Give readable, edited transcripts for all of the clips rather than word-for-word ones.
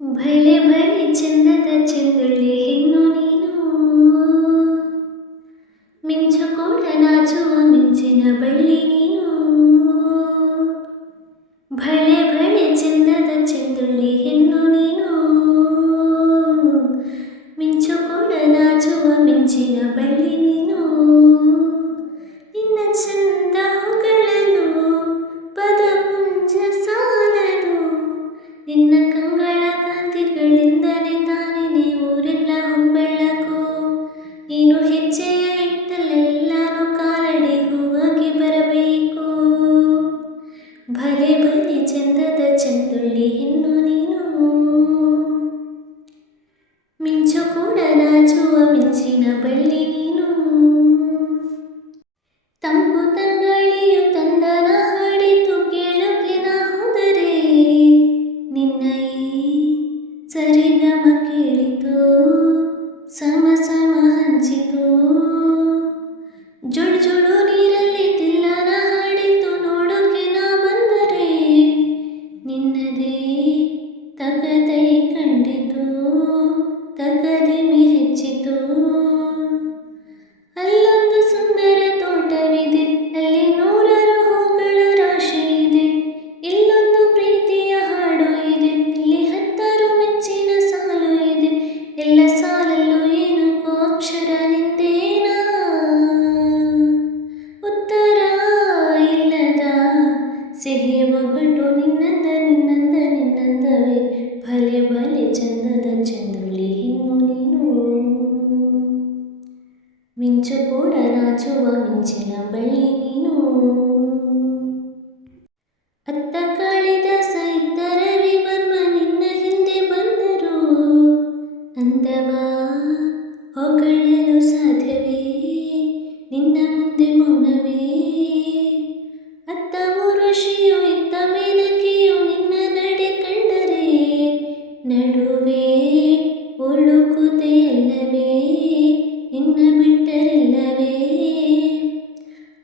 ಭಳೆ ಭಳೆ ಚಂದದ ಚೆಂದುಳ್ಳಿ ಹೆಣ್ಣು ನೀನು, ಮಿಂಚು ಕೂಡ ನಾಚುವ ಮಿಂಚಿನ ಬಳ್ಳಿ ನೀನು. ಭಳೆ ಭಳೆ ಚಂದದ ಚೆಂದುಳ್ಳಿ ಹೆಣ್ಣು ನೀನು, ಮಿಂಚು ಕೂಡ ನಾಚುವ ಮಿಂಚಿನ ಬಳ್ಳಿ ನೀನು. ನಿನ್ನ ಚಂದ ಹೊಗಳಲು ಪದಪುಂಜ ಸಾಲದು, ನಿನ್ನ ಕಂಗಳ ಕಾಂತಿಗಳಿಂದಲೇ ತಾನೇ ಊರೆಲ್ಲ ಹೊಂಬೆಳಕು. ನೀನು ಹೆಜ್ಜೆಯ ಇಟ್ಟಲೆಲ್ಲರೂ ಕಾಲಡಿ ಹೂವಾಗಿ ಬರಬೇಕು. ಭಲೆ ಭಲೆ ಚಂದದ ಚೆಂದುಳ್ಳಿ ಹೆಣ್ಣು ನೀನು, ಮಿಂಚು ಕೂಡ ನಾಚುವ ಮಿಂಚಿನ ಬಳ್ಳಿ ನೀನು. ತಂಪು ತಂಗಾಳಿಯು ತಂದನ ಹಾಡಿತು ಕೇಳುಗೆ ನಾ ಹೋದರೆ, ನಿನ್ನ ಈ ಸರಿಗಮ ಕೇಳಿತು ಸಮ ಸಮ ಹಂಚಿತು. ಜುಡು ಜುಡು ನೀರಲ್ಲಿ ತಿಲ್ಲನ ಹಾಡಿತು ನೋಡೋಕೆ ನಾ ಬಂದರೆ, ನಿನ್ನದೇ ತಗದೈ ಕಂಡಿತು ತಗದಿಮಿ ಹೆಚ್ಚಿತು. ಅಲ್ಲೊಂದು ಸುಂದರ ತೋಟವಿದೆ, ಅಲ್ಲಿ ನೂರಾರು ಹೂಗಳ ರಾಶಿ ಇದೆ. ಇಲ್ಲೊಂದು ಪ್ರೀತಿಯ ಹಾಡು ಇದೆ, ಇಲ್ಲಿ ಹತ್ತಾರು ಮೆಚ್ಚಿನ ಸಾಲು ಇದೆ. ಎಲ್ಲ ಸಾಲಲ್ಲೂ ಏನಕ್ಕೋ ಅಕ್ಷರ ನಿಂದೇನಾ, ಉತ್ತರ ಇಲ್ಲದ ಸಿಹಿ ಒಗಟು ನಿನ್ನಂದ ನಿನ್ನಂದ ನಿನ್ನಂದವೇ. ಭಲೆ ಭಲೆ ಚಂದದ ಚೆಂದುಳ್ಳಿ ಹೆಣ್ಣು ನೀನು, ಮಿಂಚು ಕೂಡ ನಾಚುವ ಮಿಂಚಿನ ಬಳ್ಳಿ ನೀನು. ಅತ್ತ ಕಾಳಿದಾಸ ಇತ್ತ ರವಿವರ್ಮ ನಿನ್ನ ಹಿಂದೆ ಬಂದರು, ಅಂದವ ಹೊಗಳಲು ಸಾಧ್ಯವೇ ನಿನ್ನ ಮುಂದೆ ಮೌನವೇ. ಅತ್ತ ಊರ್ವಶಿಯು ಇತ್ತ ಮೇನಕೆಯು ನಿನ್ನ ನಡೆ ಕಂಡರೆ, ನಡುವೆ ಉಳುಕುದೆ ಅಲ್ಲವೇ ನಿನ್ನ ಬಿಟ್ಟರಿಲ್ಲವೇ.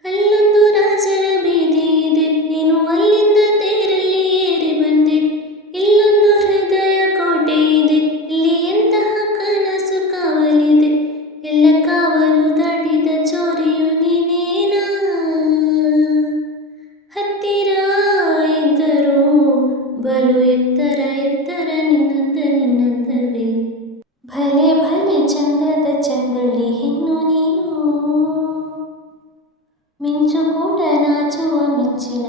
ಅಲ್ಲೊಂದು ರಾಜರ ಬೀದಿ ಇದೆ, ನೀನು ಅಲ್ಲಿಂದ ತೇರಲ್ಲಿ ಏರಿ ಬಂದೆ. ಇಲ್ಲೊಂದು ಹೃದಯ ಕೋಟೆ ಇದೆ, ಇಲ್ಲಿ ಎಂತಹ ಕನಸು ಕಾವಲಿದೆ. ಎಲ್ಲ ಕಾವಲು ದಾಟಿದ ಚೋರಿಯು ನೀನೇನಾ, ಹತ್ತಿರ ಇದ್ದರೂ ಬಲು ಎತ್ತರ ಎತ್ತರ ನಿನ್ನಂದ ನಿನ್ನಂದವೇ. ಭಲೆ ಭಲೆ ಚಂದದ ಚೆಂದುಳ್ಳಿ ಹೆಣ್ಣು ನೀನು, ಮಿಂಚು ಕೂಡ ನಾಚುವ ಮಿಂಚಿನ